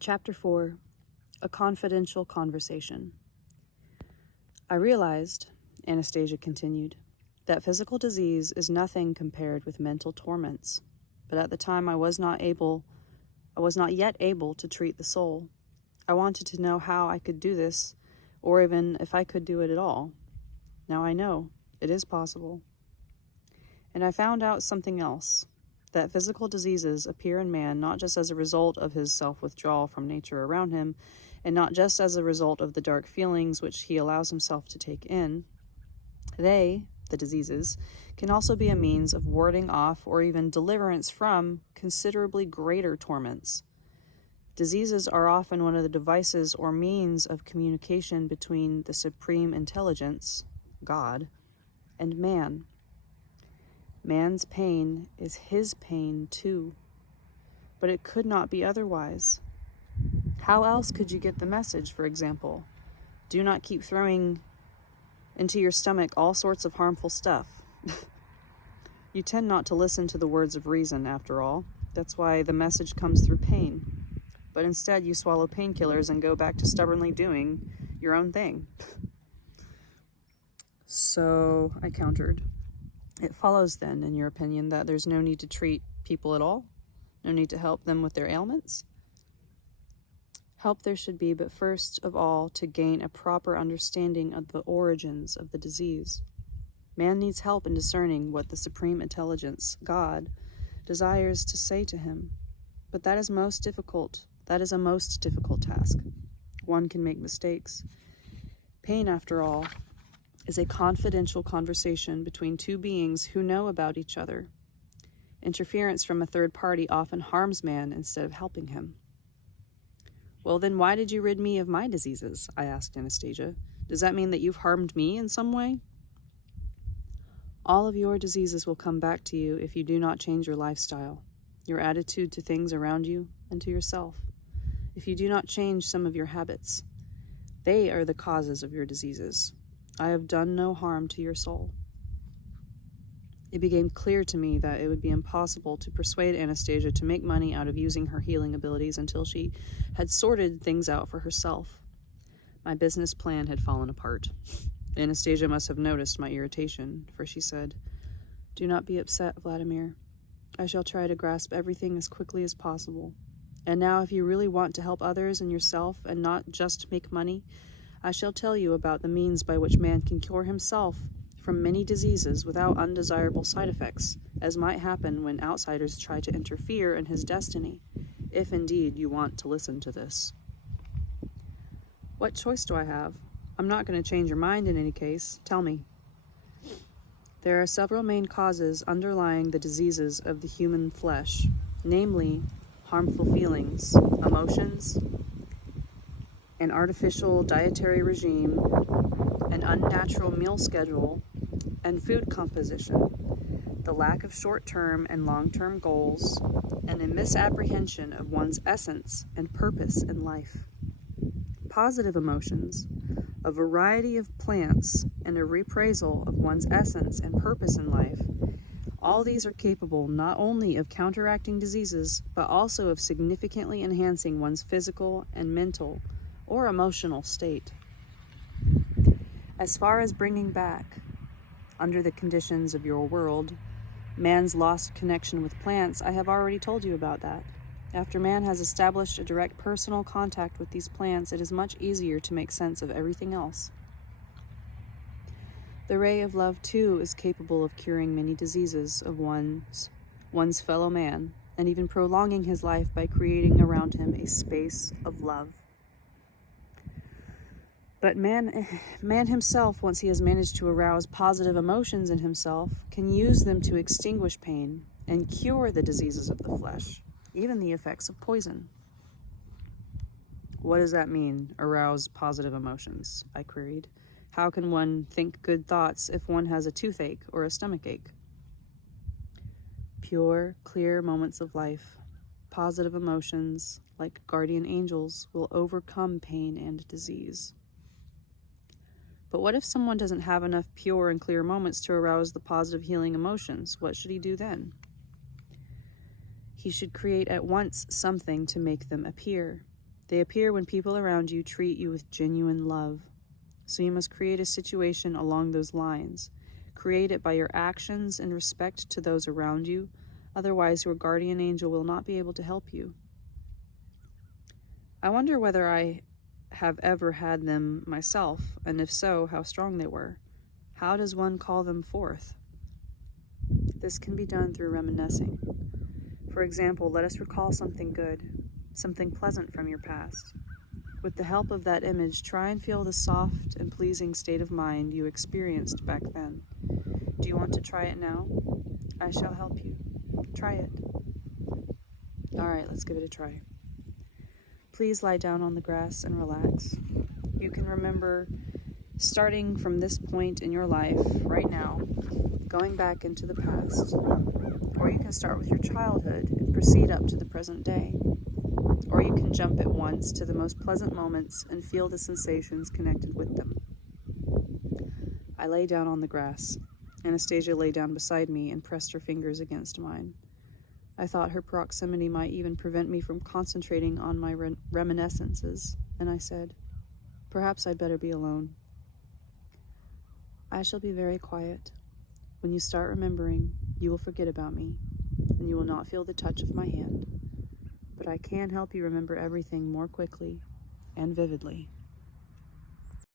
Chapter 4, A Confidential Conversation. I realized, Anastasia continued, that physical disease is nothing compared with mental torments, but at the time I was not yet able to treat the soul. I wanted to know how I could do this, or even if I could do it at all. Now I know it is possible. And I found out something else, that physical diseases appear in man not just as a result of his self-withdrawal from nature around him, and not just as a result of the dark feelings which he allows himself to take in. They, the diseases, can also be a means of warding off or even deliverance from considerably greater torments. Diseases are often one of the devices or means of communication between the supreme intelligence, God, and man. Man's pain is his pain too, but it could not be otherwise. How else could you get the message, for example? Do not keep throwing into your stomach all sorts of harmful stuff. You tend not to listen to the words of reason, after all. That's why the message comes through pain. But instead you swallow painkillers and go back to stubbornly doing your own thing. So, I countered. It follows then, in your opinion, that there's no need to treat people at all? No need to help them with their ailments? Help there should be, but first of all, to gain a proper understanding of the origins of the disease. Man needs help in discerning what the supreme intelligence, God, desires to say to him. But that is most difficult. That is a most difficult task. One can make mistakes. Pain, after all, is a confidential conversation between two beings who know about each other. Interference from a third party often harms man instead of helping him. Well, then why did you rid me of my diseases? I asked Anastasia. Does that mean that you've harmed me in some way? All of your diseases will come back to you if you do not change your lifestyle, your attitude to things around you, and to yourself. If you do not change some of your habits, they are the causes of your diseases. I have done no harm to your soul. It became clear to me that it would be impossible to persuade Anastasia to make money out of using her healing abilities until she had sorted things out for herself. My business plan had fallen apart. Anastasia must have noticed my irritation, for she said, "Do not be upset, Vladimir. I shall try to grasp everything as quickly as possible. And now, if you really want to help others and yourself and not just make money, I shall tell you about the means by which man can cure himself from many diseases without undesirable side effects, as might happen when outsiders try to interfere in his destiny, if indeed you want to listen to this." What choice do I have? I'm not going to change your mind in any case. Tell me. There are several main causes underlying the diseases of the human flesh, namely harmful feelings, emotions, an artificial dietary regime, an unnatural meal schedule, and food composition, the lack of short-term and long-term goals, and a misapprehension of one's essence and purpose in life. Positive emotions, a variety of plants, and a reappraisal of one's essence and purpose in life, all these are capable not only of counteracting diseases, but also of significantly enhancing one's physical and mental or emotional state. As far as bringing back, under the conditions of your world, man's lost connection with plants, I have already told you about that. After man has established a direct personal contact with these plants, it is much easier to make sense of everything else. The ray of love, too, is capable of curing many diseases of one's fellow man, and even prolonging his life by creating around him a space of love. But man himself, once he has managed to arouse positive emotions in himself, can use them to extinguish pain and cure the diseases of the flesh, even the effects of poison. What does that mean, arouse positive emotions? I queried. How can one think good thoughts if one has a toothache or a stomachache? Pure, clear moments of life, positive emotions, like guardian angels, will overcome pain and disease. But what if someone doesn't have enough pure and clear moments to arouse the positive healing emotions? What should he do then? He should create at once something to make them appear. They appear when people around you treat you with genuine love. So you must create a situation along those lines. Create it by your actions and respect to those around you. Otherwise, your guardian angel will not be able to help you. I wonder whether I have ever had them myself, and if so, how strong they were. How does one call them forth? This can be done through reminiscing. For example, let us recall something good, something pleasant from your past. With the help of that image, try and feel the soft and pleasing state of mind you experienced back then. Do you want to try it now? I shall help you. Try it. All right, let's give it a try. Please lie down on the grass and relax. You can remember starting from this point in your life, right now, going back into the past. Or you can start with your childhood and proceed up to the present day. Or you can jump at once to the most pleasant moments and feel the sensations connected with them. I lay down on the grass. Anastasia lay down beside me and pressed her fingers against mine. I thought her proximity might even prevent me from concentrating on my reminiscences, and I said, "Perhaps I'd better be alone." "I shall be very quiet. When you start remembering, you will forget about me, and you will not feel the touch of my hand. But I can help you remember everything more quickly and vividly."